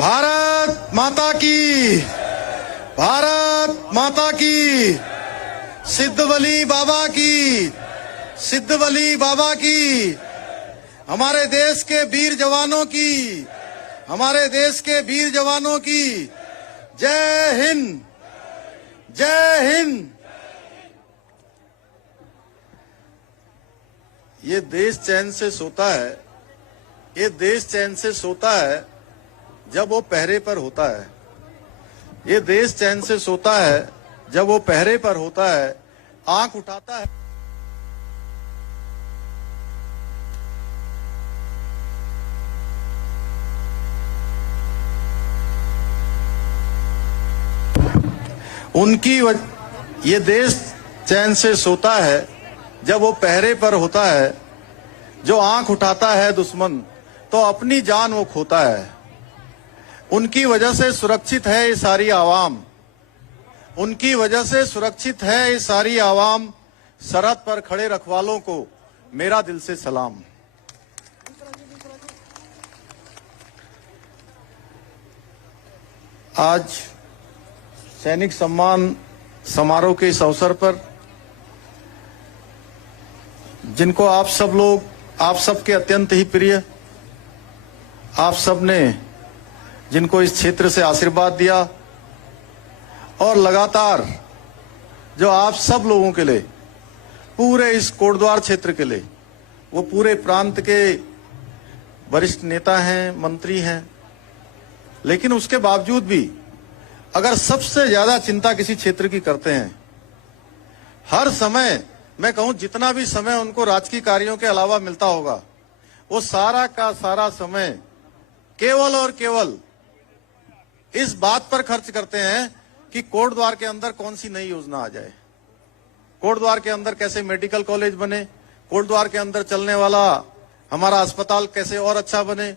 भारत माता की, भारत माता की, सिद्धवली बाबा की, सिद्धवली बाबा की, हमारे देश के वीर जवानों की, हमारे देश के वीर जवानों की जय हिंद, जय हिंद। ये देश चैन से सोता है, ये देश चैन से सोता है जब वो पहरे पर होता है। ये देश चैन से सोता है जब वो पहरे पर होता है, आंख उठाता है। ये देश चैन से सोता है जब वो पहरे पर होता है। जो आंख उठाता है दुश्मन तो अपनी जान वो खोता है। उनकी वजह से सुरक्षित है ये सारी आवाम, उनकी वजह से सुरक्षित है ये सारी आवाम। सरहद पर खड़े रखवालों को मेरा दिल से सलाम। आज सैनिक सम्मान समारोह के इस अवसर पर जिनको आप सब लोग, आप सबके अत्यंत ही प्रिय, आप सब ने जिनको इस क्षेत्र से आशीर्वाद दिया और लगातार जो आप सब लोगों के लिए, पूरे इस कोटद्वार क्षेत्र के लिए, वो पूरे प्रांत के वरिष्ठ नेता हैं, मंत्री हैं, लेकिन उसके बावजूद भी अगर सबसे ज्यादा चिंता किसी क्षेत्र की करते हैं, हर समय मैं कहूं जितना भी समय उनको राजकीय कार्यों के अलावा मिलता होगा, वो सारा का सारा समय केवल और केवल इस बात पर खर्च करते हैं कि कोटद्वार के अंदर कौन सी नई योजना आ जाए, कोटद्वार के अंदर कैसे मेडिकल कॉलेज बने, कोटद्वार के अंदर चलने वाला हमारा अस्पताल कैसे और अच्छा बने,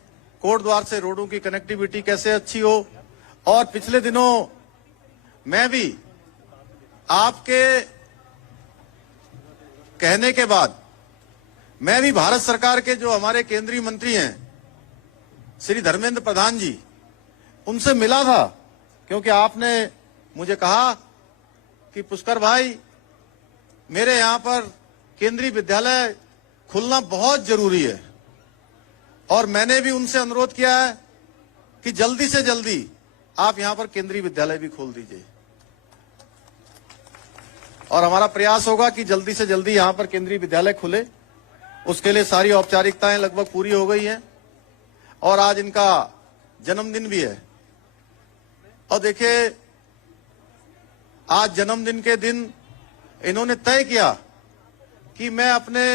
कोटद्वार से रोडों की कनेक्टिविटी कैसे अच्छी हो। और पिछले दिनों मैं भी आपके कहने के बाद मैं भी भारत सरकार के जो हमारे केंद्रीय मंत्री हैं श्री धर्मेंद्र प्रधान जी, उनसे मिला था, क्योंकि आपने मुझे कहा कि पुष्कर भाई मेरे यहां पर केंद्रीय विद्यालय खुलना बहुत जरूरी है, और मैंने भी उनसे अनुरोध किया है कि जल्दी से जल्दी आप यहां पर केंद्रीय विद्यालय भी खोल दीजिए, और हमारा प्रयास होगा कि जल्दी से जल्दी यहां पर केंद्रीय विद्यालय खुले। उसके लिए सारी औपचारिकताएं लगभग पूरी हो गई हैं, और आज इनका जन्मदिन भी है। और देखिए, आज जन्मदिन के दिन इन्होंने तय किया कि मैं अपने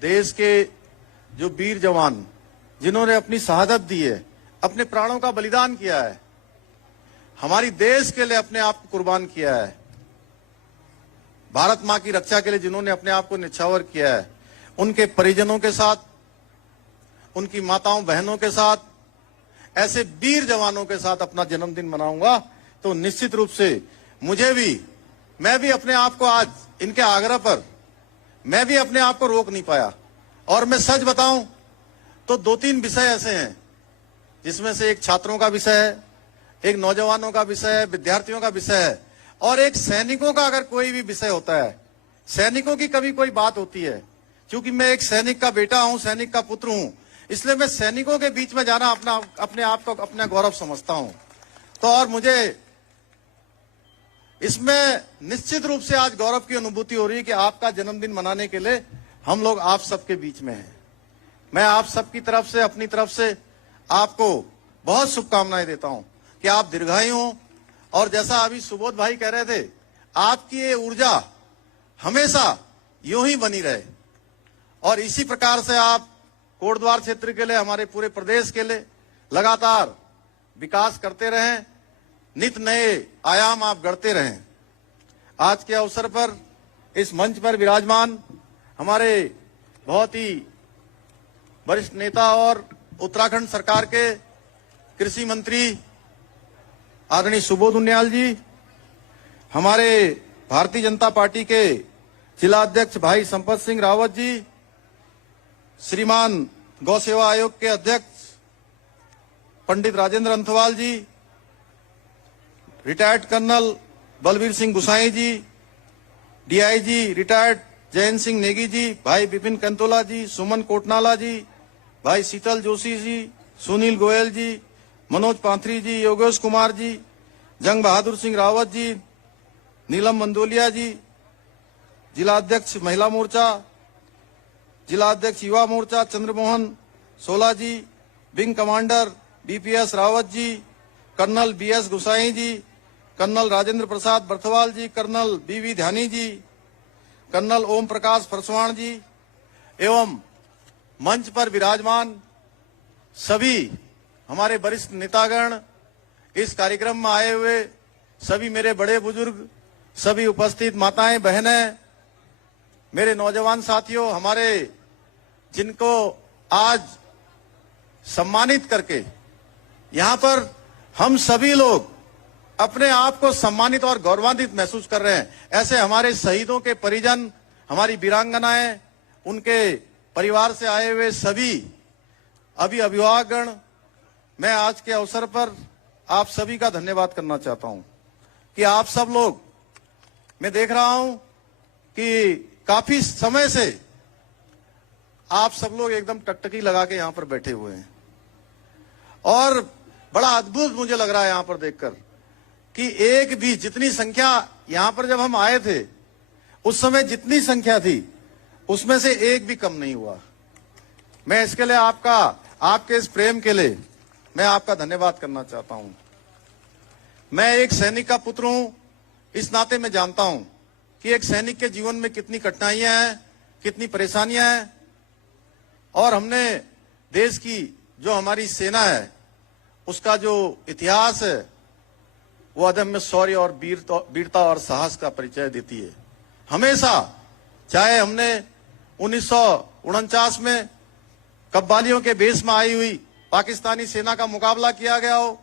देश के जो वीर जवान जिन्होंने अपनी शहादत दी है, अपने प्राणों का बलिदान किया है, हमारी देश के लिए अपने आप को कुर्बान किया है, भारत मां की रक्षा के लिए जिन्होंने अपने आप को न्यौछावर किया है, उनके परिजनों के साथ, उनकी माताओं बहनों के साथ, ऐसे वीर जवानों के साथ अपना जन्मदिन मनाऊंगा। तो निश्चित रूप से मैं भी अपने आप को आज इनके आग्रह पर मैं भी अपने आप को रोक नहीं पाया। और मैं सच बताऊं तो 2-3 विषय ऐसे हैं जिसमें से एक छात्रों का विषय है, एक नौजवानों का विषय है, विद्यार्थियों का विषय है, और एक सैनिकों का अगर कोई भी विषय होता है, सैनिकों की कभी कोई बात होती है। क्योंकि मैं एक सैनिक का बेटा हूं, सैनिक का पुत्र हूं, इसलिए मैं सैनिकों के बीच में जाना अपने आप को अपना गौरव समझता हूं। तो और मुझे इसमें निश्चित रूप से आज गौरव की अनुभूति हो रही है कि आपका जन्मदिन मनाने के लिए हम लोग आप सबके बीच में हैं। मैं आप सबकी तरफ से, अपनी तरफ से आपको बहुत शुभकामनाएं देता हूं कि आप दीर्घायु हों, और जैसा अभी सुबोध भाई कह रहे थे, आपकी ये ऊर्जा हमेशा यूं ही बनी रहे, और इसी प्रकार से आप कोटद्वार क्षेत्र के लिए, हमारे पूरे प्रदेश के लिए लगातार विकास करते रहें, नित नए आयाम आप गढ़ते रहें। आज के अवसर पर इस मंच पर विराजमान हमारे बहुत ही वरिष्ठ नेता और उत्तराखंड सरकार के कृषि मंत्री आदरणीय सुबोध उनियाल जी, हमारे भारतीय जनता पार्टी के जिला अध्यक्ष भाई संपत सिंह रावत जी, श्रीमान गौ सेवा आयोग के अध्यक्ष पंडित राजेंद्र अंथवाल जी, रिटायर्ड कर्नल बलवीर सिंह गुसाई जी, डीआईजी रिटायर्ड जयंत सिंह नेगी जी, भाई बिपिन कंतोला जी, सुमन कोटनाला जी, भाई शीतल जोशी जी, सुनील गोयल जी, मनोज पांथरी जी, योगेश कुमार जी, जंग बहादुर सिंह रावत जी, नीलम मंदोलिया जी, जिला अध्यक्ष महिला मोर्चा, जिला अध्यक्ष युवा मोर्चा चंद्रमोहन सोला जी, wing commander BPS Rawat ji, colonel BS गुसाई जी, कर्नल राजेंद्र प्रसाद बर्थवाल जी, कर्नल बीवी ध्यानी जी, कर्नल ओम प्रकाश फरसवाण जी एवं मंच पर विराजमान सभी हमारे वरिष्ठ नेतागण, इस कार्यक्रम में आए हुए सभी मेरे बड़े बुजुर्ग, सभी उपस्थित माताएं बहनें, मेरे नौजवान साथियों, हमारे जिनको आज सम्मानित करके यहां पर हम सभी लोग अपने आप को सम्मानित और गौरवान्वित महसूस कर रहे हैं। ऐसे हमारे शहीदों के परिजन, हमारी वीरांगनाएं, उनके परिवार से आए हुए सभी अभिभावकगण, मैं आज के अवसर पर आप सभी का धन्यवाद करना चाहता हूं कि आप सब लोग, मैं देख रहा हूं कि काफी समय से आप सब लोग एकदम टकटकी लगा के यहां पर बैठे हुए हैं और बड़ा अद्भुत मुझे लग रहा है यहां पर देखकर कि एक भी, जितनी संख्या यहां पर जब हम आए थे उस समय जितनी संख्या थी उसमें से एक भी कम नहीं हुआ। मैं इसके लिए आपके इस प्रेम के लिए मैं आपका धन्यवाद करना चाहता हूं। मैं एक सैनिक का पुत्र हूं, इस नाते मैं जानता हूं कि एक सैनिक के जीवन में कितनी कठिनाइयां हैं, कितनी परेशानियां हैं, और हमने देश की जो हमारी सेना है उसका जो इतिहास है वो अदम्य शौर्य और वीरता और साहस का परिचय देती है। हमेशा, चाहे हमने 1949 में कब्बालियों के बेस में आई हुई पाकिस्तानी सेना का मुकाबला किया गया हो,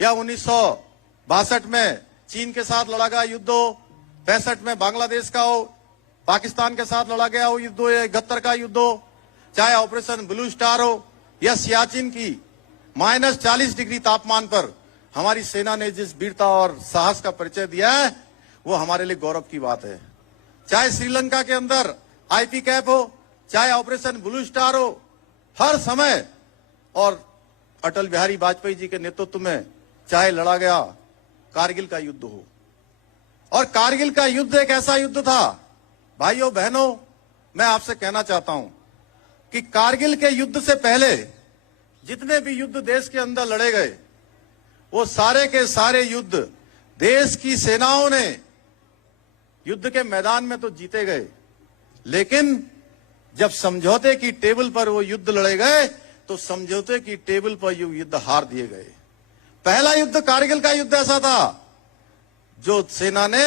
या 1962 में चीन के साथ लड़ा गया युद्ध हो, 65 में बांग्लादेश का हो, पाकिस्तान के साथ लड़ा गया हो युद्ध हो, या 71 का युद्ध हो, चाहे ऑपरेशन ब्लू स्टार हो, या सियाचिन की -40 डिग्री तापमान पर हमारी सेना ने जिस वीरता और साहस का परिचय दिया है वो हमारे लिए गौरव की बात है। चाहे श्रीलंका के अंदर आईपी कैप हो, चाहे ऑपरेशन ब्लू स्टार हो, हर समय, और अटल बिहारी वाजपेयी जी के नेतृत्व में चाहे लड़ा गया कारगिल का युद्ध हो। और कारगिल का युद्ध एक ऐसा युद्ध था, भाइयों बहनों, मैं आपसे कहना चाहता हूं कि कारगिल के युद्ध से पहले जितने भी युद्ध देश के अंदर लड़े गए वो सारे के सारे युद्ध देश की सेनाओं ने युद्ध के मैदान में तो जीते गए, लेकिन जब समझौते की टेबल पर वो युद्ध लड़े गए तो समझौते की टेबल पर ये युद्ध हार दिए गए। पहला युद्ध कारगिल का युद्ध ऐसा था जो सेना ने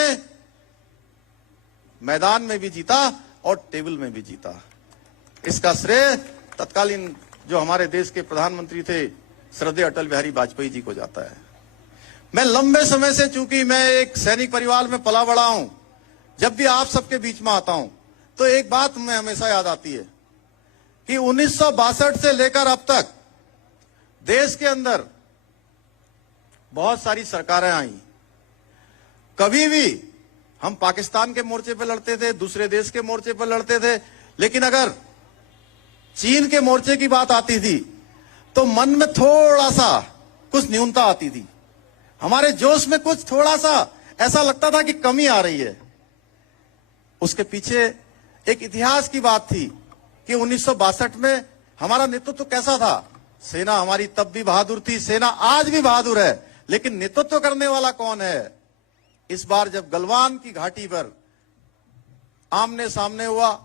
मैदान में भी जीता और टेबल में भी जीता। इसका श्रेय तत्कालीन जो हमारे देश के प्रधानमंत्री थे श्रद्धेय अटल बिहारी वाजपेयी जी को जाता है। मैं लंबे समय से, चूंकि मैं एक सैनिक परिवार में पला बड़ा हूं, जब भी आप सबके बीच में आता हूं तो एक बात मैं हमेशा याद आती है कि 1962 से लेकर अब तक देश के अंदर बहुत सारी सरकारें आई। कभी भी हम पाकिस्तान के मोर्चे पर लड़ते थे, दूसरे देश के मोर्चे पर लड़ते थे, लेकिन अगर चीन के मोर्चे की बात आती थी तो मन में थोड़ा सा कुछ न्यूनता आती थी, हमारे जोश में कुछ थोड़ा सा ऐसा लगता था कि कमी आ रही है। उसके पीछे एक इतिहास की बात थी कि 1962 में हमारा नेतृत्व कैसा था। सेना हमारी तब भी बहादुर थी, सेना आज भी बहादुर है, लेकिन नेतृत्व करने वाला कौन है। इस बार जब गलवान की घाटी पर आमने सामने हुआ,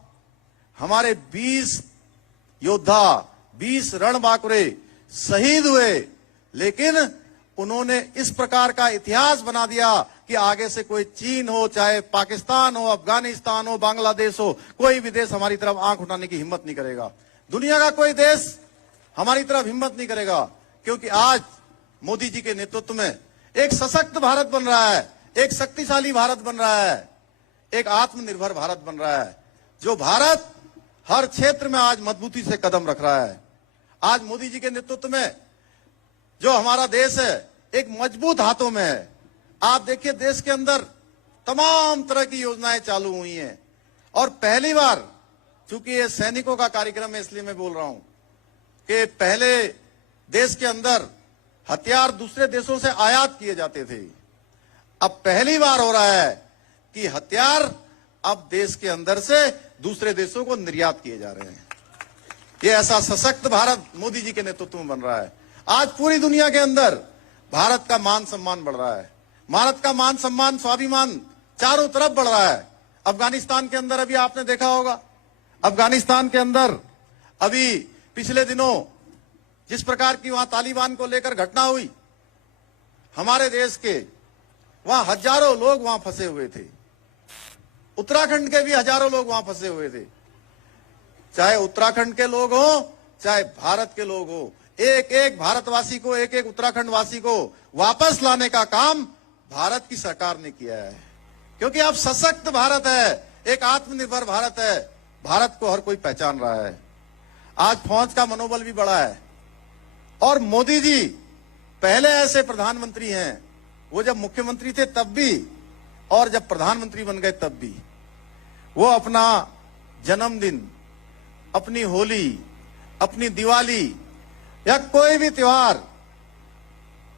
हमारे 20 योद्धा, 20 रणबांकुरे शहीद हुए, लेकिन उन्होंने इस प्रकार का इतिहास बना दिया कि आगे से कोई चीन हो, चाहे पाकिस्तान हो, अफगानिस्तान हो, बांग्लादेश हो, कोई भी देश हमारी तरफ आंख उठाने की हिम्मत नहीं करेगा। दुनिया का कोई देश हमारी तरफ हिम्मत नहीं करेगा, क्योंकि आज मोदी जी के नेतृत्व में एक सशक्त भारत बन रहा है, एक शक्तिशाली भारत बन रहा है, एक आत्मनिर्भर भारत बन रहा है, जो भारत हर क्षेत्र में आज मजबूती से कदम रख रहा है। आज मोदी जी के नेतृत्व में जो हमारा देश है एक मजबूत हाथों में है। आप देखिए देश के अंदर तमाम तरह की योजनाएं चालू हुई हैं और पहली बार, चूंकि ये सैनिकों का कार्यक्रम है इसलिए मैं बोल रहा हूं कि पहले देश के अंदर हथियार दूसरे देशों से आयात किए जाते थे। अब पहली बार हो रहा है कि हथियार अब देश के अंदर से दूसरे देशों को निर्यात किए जा रहे हैं। ये ऐसा सशक्त भारत मोदी जी के नेतृत्व में बन रहा है। आज पूरी दुनिया के अंदर भारत का मान सम्मान बढ़ रहा है। भारत का मान सम्मान, स्वाभिमान चारों तरफ बढ़ रहा है। अफगानिस्तान के अंदर अभी आपने देखा होगा, अफगानिस्तान के अंदर अभी पिछले दिनों जिस प्रकार की वहां तालिबान को लेकर घटना हुई, हमारे देश के वहां हजारों लोग वहां फंसे हुए थे। उत्तराखंड के भी हजारों लोग वहां फंसे हुए थे। चाहे उत्तराखंड के लोग हो, चाहे भारत के लोग हो, एक एक भारतवासी को, एक एक उत्तराखंड वासी को वापस लाने का काम भारत की सरकार ने किया है। क्योंकि अब सशक्त भारत है, एक आत्मनिर्भर भारत है, भारत को हर कोई पहचान रहा है। आज फौज का मनोबल भी बढ़ा है और मोदी जी पहले ऐसे प्रधानमंत्री हैं, वो जब मुख्यमंत्री थे तब भी और जब प्रधानमंत्री बन गए तब भी, वो अपना जन्मदिन, अपनी होली, अपनी दिवाली या कोई भी त्योहार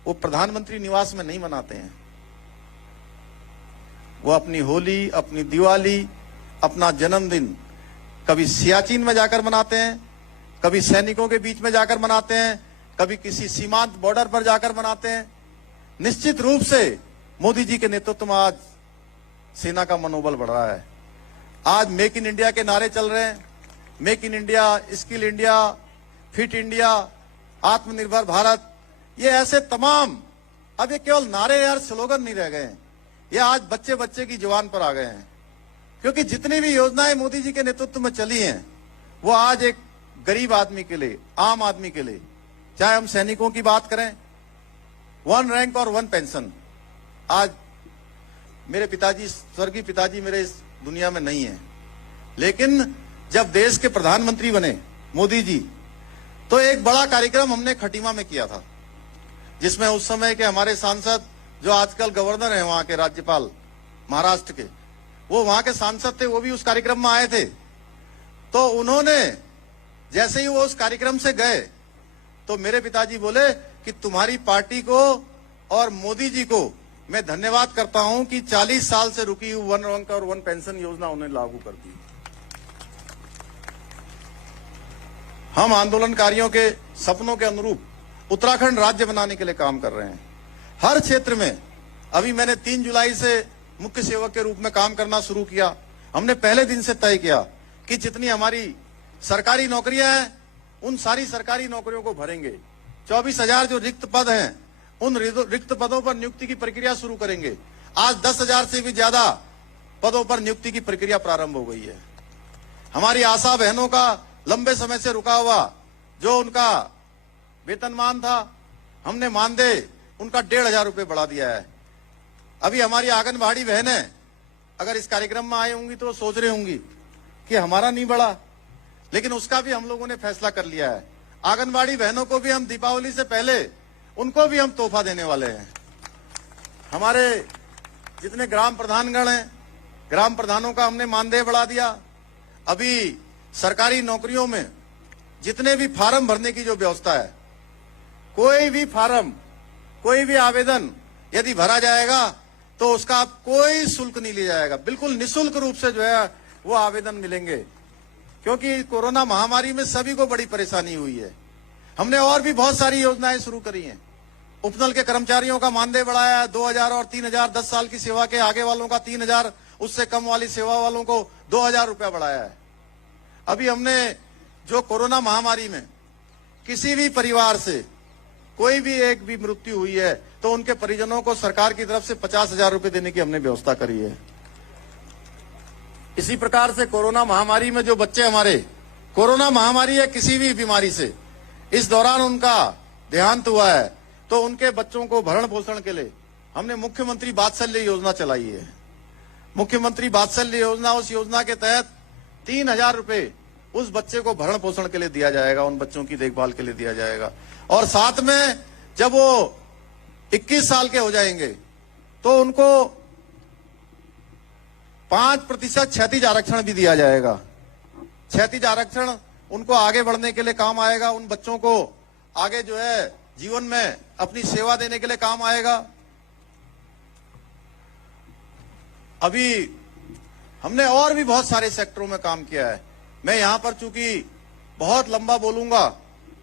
वो प्रधानमंत्री निवास में नहीं मनाते हैं। वो अपनी होली, अपनी दिवाली, अपना जन्मदिन कभी सियाचिन में जाकर मनाते हैं, कभी सैनिकों के बीच में जाकर मनाते हैं, कभी किसी सीमांत बॉर्डर पर जाकर मनाते हैं। निश्चित रूप से मोदी जी के नेतृत्व में आज सेना का मनोबल बढ़ रहा है। आज मेक इन इंडिया के नारे चल रहे हैं, make in India, skill India, fit India, आत्मनिर्भर भारत। ये ऐसे तमाम, अब ये केवल नारे यार स्लोगन नहीं रह गए हैं, ये आज बच्चे बच्चे की जुबान पर आ गए हैं। क्योंकि जितनी भी योजनाएं मोदी जी के नेतृत्व में चली हैं, वो आज एक गरीब आदमी के लिए, आम आदमी के लिए, चाहे हम सैनिकों की बात करें, 1 रैंक और 1 पेंशन। आज मेरे पिताजी, स्वर्गीय पिताजी मेरे इस दुनिया में नहीं है, लेकिन जब देश के प्रधानमंत्री बने मोदी जी, तो एक बड़ा कार्यक्रम हमने खटीमा में किया था, जिसमें उस समय के हमारे सांसद, जो आजकल गवर्नर हैं वहां के, राज्यपाल महाराष्ट्र के, वो वहां के सांसद थे, वो भी उस कार्यक्रम में आए थे। तो उन्होंने जैसे ही वो उस कार्यक्रम से गए तो मेरे पिताजी बोले कि तुम्हारी पार्टी को और मोदी जी को मैं धन्यवाद करता हूं कि 40 साल से रुकी हुई 1 रैंक और 1 पेंशन योजना उन्हें लागू कर दी। हम आंदोलनकारियों के सपनों के अनुरूप उत्तराखंड राज्य बनाने के लिए काम कर रहे हैं। हर क्षेत्र में अभी मैंने 3 जुलाई से मुख्य सेवक के रूप में काम करना शुरू किया। हमने पहले दिन से तय किया कि जितनी हमारी सरकारी नौकरियां हैं, उन सारी सरकारी नौकरियों को भरेंगे। 24,000 जो रिक्त पद हैं, उन रिक्त पदों पर नियुक्ति की प्रक्रिया शुरू करेंगे। आज 10,000 से भी ज्यादा पदों पर नियुक्ति की प्रक्रिया प्रारंभ हो गई है। हमारी आशा बहनों का लंबे समय से रुका हुआ जो उनका वेतनमान था, हमने मानदेय उनका 1,500 रुपए बढ़ा दिया है। अभी हमारी आंगनबाड़ी बहनें अगर इस कार्यक्रम में आई होंगी तो सोच रही होंगी कि हमारा नहीं बढ़ा, लेकिन उसका भी हम लोगों ने फैसला कर लिया है। आंगनबाड़ी बहनों को भी हम दीपावली से पहले उनको भी हम तोहफा देने वाले हैं। हमारे जितने ग्राम प्रधानगण हैं, ग्राम प्रधानों का हमने मानदेय बढ़ा दिया। अभी सरकारी नौकरियों में जितने भी फार्म भरने की जो व्यवस्था है, कोई भी फार्म, कोई भी आवेदन यदि भरा जाएगा तो उसका कोई शुल्क नहीं लिया जाएगा, बिल्कुल निःशुल्क रूप से जो है वो आवेदन मिलेंगे। क्योंकि कोरोना महामारी में सभी को बड़ी परेशानी हुई है। हमने और भी बहुत सारी योजनाएं शुरू करी हैं। उपनल के कर्मचारियों का मानदेय बढ़ाया 2,000 और 3,000, 10 साल की सेवा के आगे वालों का 3,000, उससे कम वाली सेवा वालों को 2,000 रुपया बढ़ाया है। अभी हमने जो कोरोना महामारी में किसी भी परिवार से कोई भी एक भी मृत्यु हुई है तो उनके परिजनों को सरकार की तरफ से 50,000 रुपए देने की हमने व्यवस्था करी है। इसी प्रकार से कोरोना महामारी में जो बच्चे हमारे कोरोना महामारी या किसी भी बीमारी से इस दौरान उनका देहांत हुआ है तो उनके बच्चों को भरण पोषण के लिए हमने मुख्यमंत्री वात्सल्य योजना चलाई है। मुख्यमंत्री वात्सल्य योजना, उस योजना के तहत 3,000 रुपए उस बच्चे को भरण पोषण के लिए दिया जाएगा, उन बच्चों की देखभाल के लिए दिया जाएगा। और साथ में जब वो 21 साल के हो जाएंगे तो उनको 5% क्षैतिज आरक्षण भी दिया जाएगा। क्षैतिज आरक्षण उनको आगे बढ़ने के लिए काम आएगा, उन बच्चों को आगे जो है जीवन में अपनी सेवा देने के लिए काम आएगा। अभी हमने और भी बहुत सारे सेक्टरों में काम किया है। मैं यहां पर चूंकि बहुत लंबा बोलूंगा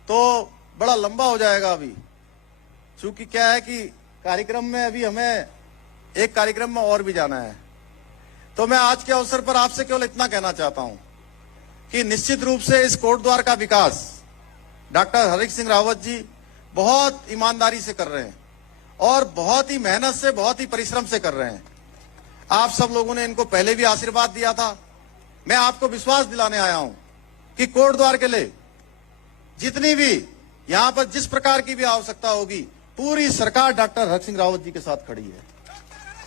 तो बड़ा लंबा हो जाएगा। अभी चूंकि क्या है कि कार्यक्रम में अभी हमें एक कार्यक्रम में और भी जाना है, तो मैं आज के अवसर पर आपसे केवल इतना कहना चाहता हूं कि निश्चित रूप से इस कोटद्वार का विकास डॉक्टर हरीश सिंह रावत जी बहुत ईमानदारी से कर रहे हैं और बहुत ही मेहनत से, बहुत ही परिश्रम से कर रहे हैं। आप सब लोगों ने इनको पहले भी आशीर्वाद दिया था। मैं आपको विश्वास दिलाने आया हूं कि कोटद्वार के लिए जितनी भी यहां पर जिस प्रकार की भी आवश्यकता होगी, पूरी सरकार डॉक्टर हरीश सिंह रावत जी के साथ खड़ी है।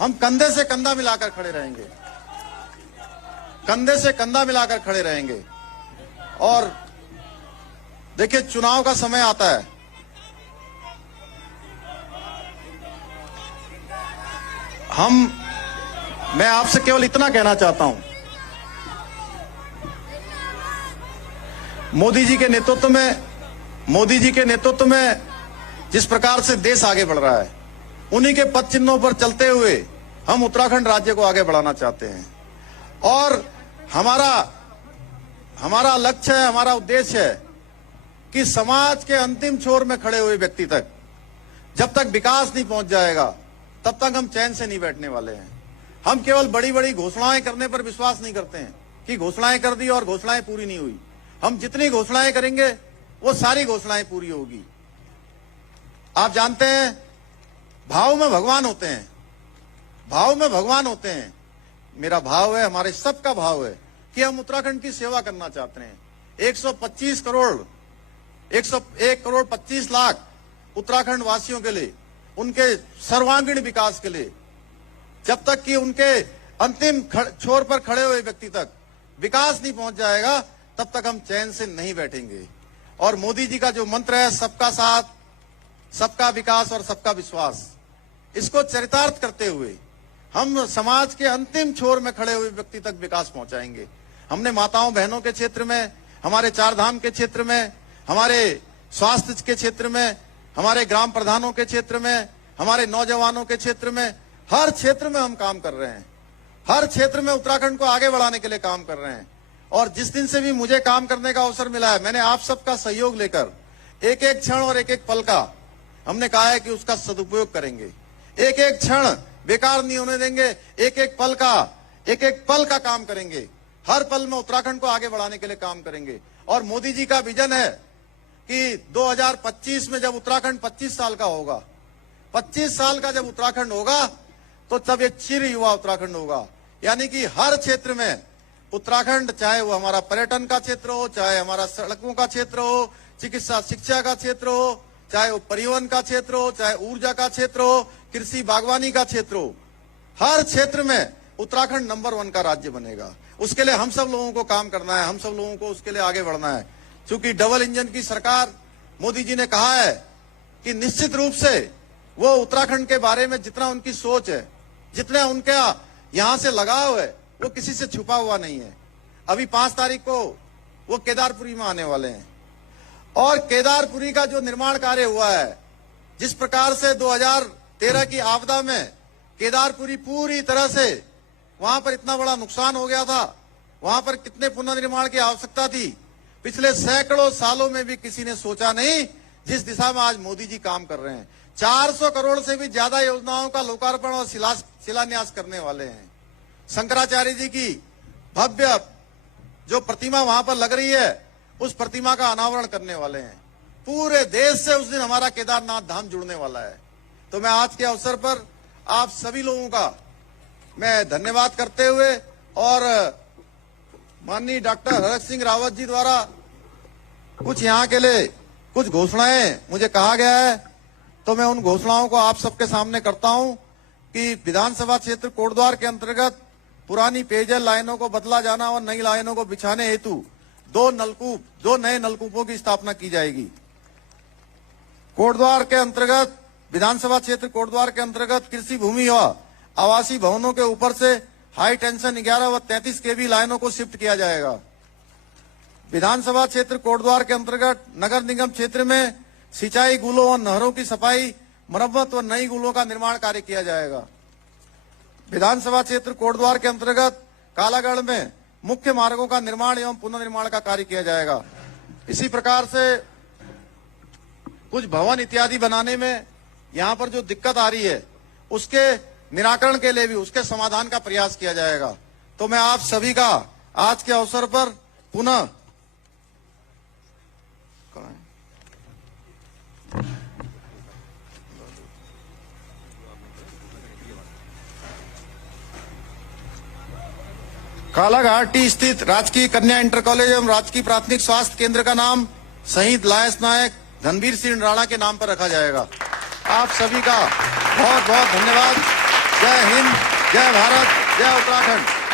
हम कंधे से कंधा मिलाकर खड़े रहेंगे, कंधे से कंधा मिलाकर खड़े रहेंगे। और देखिए, चुनाव का समय आता है, मैं आपसे केवल इतना कहना चाहता हूं, मोदी जी के नेतृत्व में जिस प्रकार से देश आगे बढ़ रहा है, उन्हीं के पद चिन्हों पर चलते हुए हम उत्तराखंड राज्य को आगे बढ़ाना चाहते हैं। और हमारा लक्ष्य है, हमारा उद्देश्य है कि समाज के अंतिम छोर में खड़े हुए व्यक्ति तक जब तक विकास नहीं पहुंच जाएगा, तब तक हम चैन से नहीं बैठने वाले हैं। हम केवल बड़ी बड़ी घोषणाएं करने पर विश्वास नहीं करते हैं कि घोषणाएं कर दी और घोषणाएं पूरी नहीं हुई। हम जितनी घोषणाएं करेंगे वो सारी घोषणाएं पूरी होगी। आप जानते हैं, भाव में भगवान होते हैं, भाव में भगवान होते हैं। मेरा भाव है, हमारे सबका भाव है कि हम उत्तराखंड की सेवा करना चाहते हैं। 1 करोड़ 25 लाख उत्तराखंड वासियों के लिए, उनके सर्वांगीण विकास के लिए, जब तक कि उनके अंतिम छोर पर खड़े हुए व्यक्ति तक विकास नहीं पहुंच जाएगा, तब तक हम चैन से नहीं बैठेंगे। और मोदी जी का जो मंत्र है, सबका साथ, सबका विकास और सबका विश्वास, इसको चरितार्थ करते हुए हम समाज के अंतिम छोर में खड़े हुए व्यक्ति तक विकास पहुंचाएंगे। हमने माताओं बहनों के क्षेत्र में, हमारे चार धाम के क्षेत्र में, हमारे स्वास्थ्य के क्षेत्र में, हमारे ग्राम प्रधानों के क्षेत्र में, हमारे नौजवानों के क्षेत्र में, हर क्षेत्र में हम काम कर रहे हैं। हर क्षेत्र में उत्तराखंड को आगे बढ़ाने के लिए काम कर रहे हैं। और जिस दिन से भी मुझे काम करने का अवसर मिला है, मैंने आप सबका सहयोग लेकर एक एक क्षण और एक एक पल का हमने कहा है कि उसका सदुपयोग करेंगे। एक एक क्षण बेकार नहीं होने देंगे, एक एक पल का काम करेंगे। हर पल में उत्तराखंड को आगे बढ़ाने के लिए काम करेंगे। और मोदी जी का विजन है कि 2025 में जब उत्तराखंड 25 साल का होगा, 25 साल का जब उत्तराखंड होगा, तो तब ये चिर युवा उत्तराखंड होगा। यानी कि हर क्षेत्र में उत्तराखंड, चाहे वो हमारा पर्यटन का क्षेत्र हो, चाहे हमारा सड़कों का क्षेत्र हो, चिकित्सा शिक्षा का क्षेत्र हो, चाहे वो परिवहन का क्षेत्र हो, चाहे ऊर्जा का क्षेत्र हो, कृषि बागवानी का क्षेत्र हो, हर क्षेत्र में उत्तराखंड नंबर 1 का राज्य बनेगा। उसके लिए हम सब लोगों को काम करना है, हम सब लोगों को उसके लिए आगे बढ़ना है। क्योंकि डबल इंजन की सरकार, मोदी जी ने कहा है कि निश्चित रूप से वो उत्तराखंड के बारे में जितना उनकी सोच है, जितना उनके यहां से लगाव है, वो किसी से छुपा हुआ नहीं है। अभी 5 तारीख को वो केदारपुरी में आने वाले हैं और केदारपुरी का जो निर्माण कार्य हुआ है, जिस प्रकार से 2013 की आपदा में केदारपुरी पूरी तरह से वहां पर इतना बड़ा नुकसान हो गया था, वहां पर कितने पुनर्निर्माण की आवश्यकता थी, पिछले सैकड़ों सालों में भी किसी ने सोचा नहीं, जिस दिशा में आज मोदी जी काम कर रहे हैं। 400 करोड़ से भी ज्यादा योजनाओं का लोकार्पण और शिलान्यास करने वाले हैं। शंकराचार्य जी की भव्य जो प्रतिमा वहां पर लग रही है, उस प्रतिमा का अनावरण करने वाले हैं। पूरे देश से उस दिन हमारा केदारनाथ धाम जुड़ने वाला है। तो मैं आज के अवसर पर आप सभी लोगों का मैं धन्यवाद करते हुए, और माननीय डॉक्टर हरीश सिंह रावत जी द्वारा कुछ यहाँ के लिए कुछ घोषणाएं मुझे कहा गया है, तो मैं उन घोषणाओं को आप सबके सामने करता हूं कि विधानसभा क्षेत्र कोटद्वार के अंतर्गत पुरानी पेयजल लाइनों को बदला जाना और नई लाइनों को बिछाने हेतु 2 नए नलकूपों की स्थापना की जाएगी। कोटद्वार के अंतर्गत विधानसभा क्षेत्र कोटद्वार के अंतर्गत कृषि भूमि व आवासीय भवनों के ऊपर से हाई टेंशन 11 व 33 केवी लाइनों को शिफ्ट किया जाएगा। विधानसभा क्षेत्र कोटद्वार के अंतर्गत नगर निगम क्षेत्र में सिंचाई गुलों और नहरों की सफाई, मरम्मत व नई गुलों का निर्माण कार्य किया जाएगा। विधानसभा क्षेत्र कोटद्वार के अंतर्गत कालागढ़ में मुख्य मार्गों का निर्माण एवं पुनर्निर्माण का कार्य किया जाएगा। इसी प्रकार से कुछ भवन इत्यादि बनाने में यहाँ पर जो दिक्कत आ रही है उसके निराकरण के लिए भी उसके समाधान का प्रयास किया जाएगा। तो मैं आप सभी का आज के अवसर पर पुनः कालाघाटी स्थित राजकीय कन्या इंटर कॉलेज एवं राजकीय प्राथमिक स्वास्थ्य केंद्र का नाम शहीद लायस नायक धनवीर सिंह राणा के नाम पर रखा जाएगा। आप सभी का बहुत बहुत धन्यवाद। जय हिंद, जय भारत, जय उत्तराखंड।